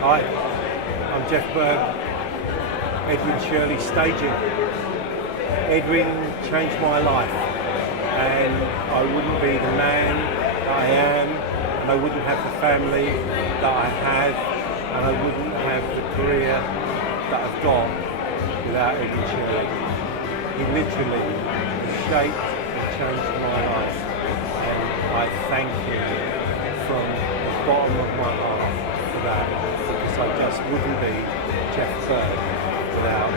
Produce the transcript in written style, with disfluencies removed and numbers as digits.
Hi, I'm Jeff Berg, Edwin Shirley Staging. Edwin changed my life, and I wouldn't be the man that I am, and I wouldn't have the family that I have, and I wouldn't have the career that I've got without Edwin Shirley. He literally shaped and changed my life, and I thank him from the bottom of my heart for that, because I just wouldn't be Jeff Berg without